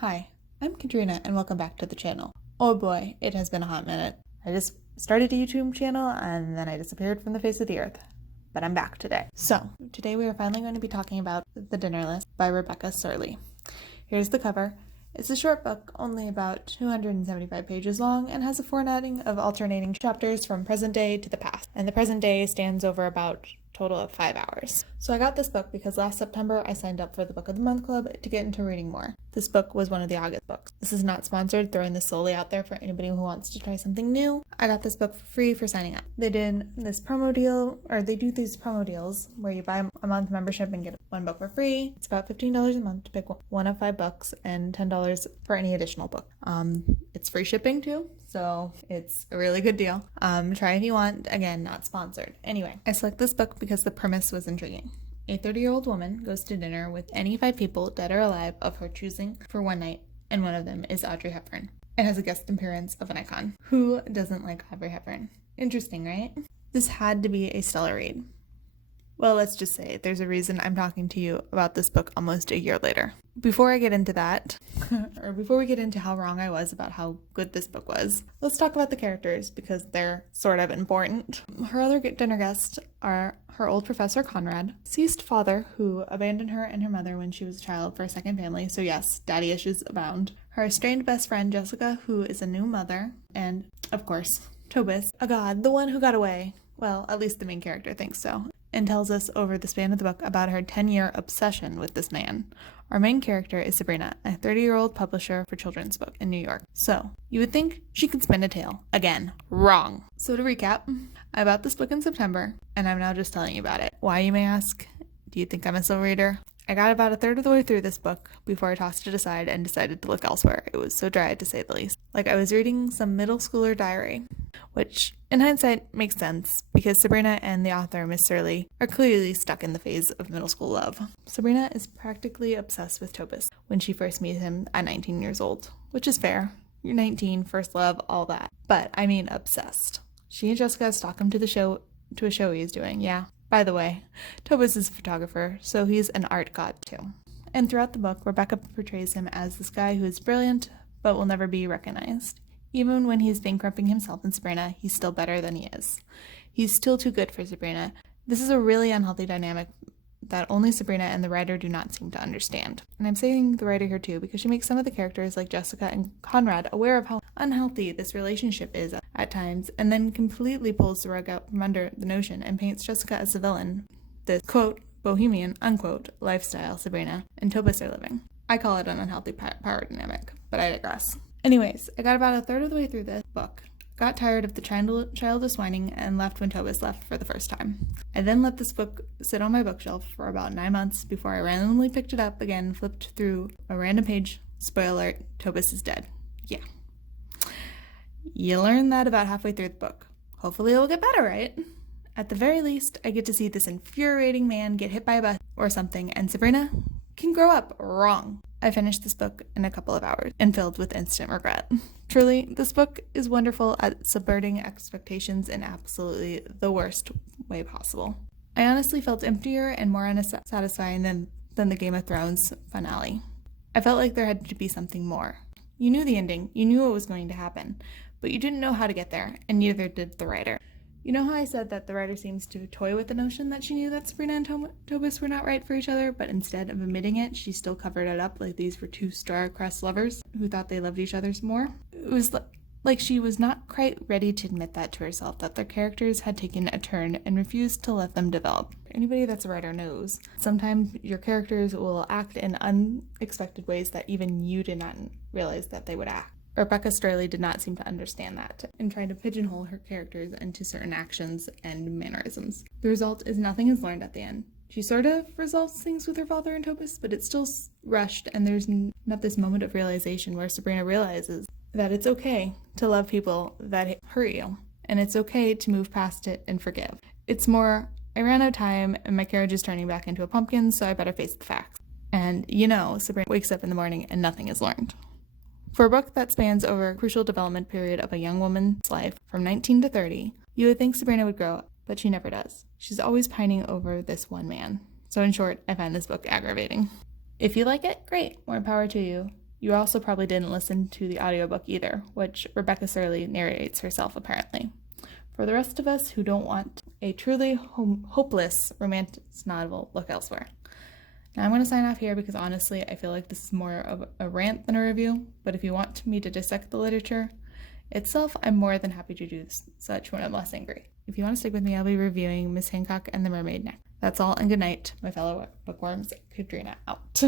Hi, I'm Kadrina and welcome back to the channel. Oh boy, it has been a hot minute. I just started a YouTube channel and then I disappeared from the face of the earth. But I'm back today. So, today we are finally going to be talking about The Dinner List by Rebecca Sterle. Here's the cover. It's a short book, only about 275 pages long, and has a formatting of alternating chapters from present day to the past. And the present day stands over about a total of 5 hours. So I got this book because last September I signed up for the Book of the Month Club to get into reading more. This book was one of the August books. This is not sponsored, throwing this solely out there for anybody who wants to try something new. I got this book for free for signing up. They did this promo deal, or they do these promo deals where you buy a month membership and get one book for free. It's about $15 a month to pick one of 5 books and $10 for any additional book. It's free shipping too, so it's a really good deal. Try if you want. Again, not sponsored. Anyway, I select this book because the premise was intriguing. A 30-year-old woman goes to dinner with any 5 people, dead or alive, of her choosing for one night, and one of them is Audrey Hepburn. It has a guest appearance of an icon. Who doesn't like Audrey Hepburn? Interesting, right? This had to be a stellar read. Well, let's just say there's a reason I'm talking to you about this book almost a year later. Before I get into that, or before we get into how wrong I was about how good this book was, let's talk about the characters because they're sort of important. Her other dinner guests are her old professor Conrad, deceased father who abandoned her and her mother when she was a child for a second family, so yes, daddy issues abound. Her estranged best friend Jessica, who is a new mother, and, of course, Tobis, a god, the one who got away. Well, at least the main character thinks so, and tells us over the span of the book about her 10-year obsession with this man. Our main character is Sabrina, a 30-year-old publisher for children's books in New York. So, you would think she could spin a tale. Again, wrong. So to recap, I bought this book in September, and I'm now just telling you about it. Why, you may ask? Do you think I'm a slow reader? I got about a third of the way through this book before I tossed it aside and decided to look elsewhere. It was so dry, to say the least. Like I was reading some middle schooler diary, which, in hindsight, makes sense because Sabrina and the author, Miss Sterle, are clearly stuck in the phase of middle school love. Sabrina is practically obsessed with Tobis when she first meets him at 19 years old, which is fair. You're 19, first love, all that. But, I mean obsessed. She and Jessica stalk him to a show he's doing, yeah. By the way, Tobis is a photographer, so he's an art god too. And throughout the book, Rebecca portrays him as this guy who is brilliant, but will never be recognized. Even when he's bankrupting himself and Sabrina, he's still better than he is. He's still too good for Sabrina. This is a really unhealthy dynamic that only Sabrina and the writer do not seem to understand. And I'm saying the writer here too because she makes some of the characters like Jessica and Conrad aware of how unhealthy this relationship is at times, and then completely pulls the rug out from under the notion and paints Jessica as the villain, this, quote, bohemian, unquote, lifestyle Sabrina and Tobis are living. I call it an unhealthy power dynamic, but I digress. Anyways, I got about a third of the way through this book, got tired of the childish whining, and left when Tobis left for the first time. I then let this book sit on my bookshelf for about 9 months before I randomly picked it up again, flipped through a random page. Spoiler alert, Tobis is dead. Yeah. You learn that about halfway through the book. Hopefully it'll get better, right? At the very least, I get to see this infuriating man get hit by a bus or something, and Sabrina can grow up. Wrong. I finished this book in a couple of hours and filled with instant regret. Truly, this book is wonderful at subverting expectations in absolutely the worst way possible. I honestly felt emptier and more unsatisfying than the Game of Thrones finale. I felt like there had to be something more. You knew the ending, you knew what was going to happen, but you didn't know how to get there, and neither did the writer. You know how I said that the writer seems to toy with the notion that she knew that Sabrina and Tobis were not right for each other, but instead of admitting it, she still covered it up like these were two star-crossed lovers who thought they loved each other more? It was like she was not quite ready to admit that to herself, that their characters had taken a turn and refused to let them develop. Anybody that's a writer knows. Sometimes your characters will act in unexpected ways that even you did not realize that they would act. Rebecca Sterle did not seem to understand that and tried to pigeonhole her characters into certain actions and mannerisms. The result is nothing is learned at the end. She sort of resolves things with her father and Tobis, but it's still rushed, and there's not this moment of realization where Sabrina realizes that it's okay to love people that hurt you, and it's okay to move past it and forgive. It's more, I ran out of time and my carriage is turning back into a pumpkin, so I better face the facts. And Sabrina wakes up in the morning and nothing is learned. For a book that spans over a crucial development period of a young woman's life from 19 to 30, you would think Sabrina would grow up, but she never does. She's always pining over this one man. So in short, I find this book aggravating. If you like it, great, more power to you. You also probably didn't listen to the audiobook either, which Rebecca Sterle narrates herself apparently. For the rest of us who don't want a truly hopeless romance novel, look elsewhere. Now I'm going to sign off here because honestly I feel like this is more of a rant than a review, but if you want me to dissect the literature itself, I'm more than happy to do such when I'm less angry. If you want to stick with me, I'll be reviewing Miss Hancock and the Mermaid next. That's all, and good night, my fellow bookworms. Kadrina out.